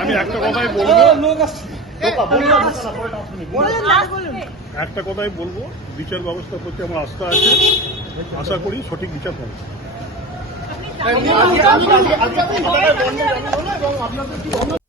আমি একটা কথাই বলব একটা কথাই বলব বিচার ব্যবস্থার প্রতি আমার আস্থা আছে আশা করি সঠিক বিচার পাবো আজকে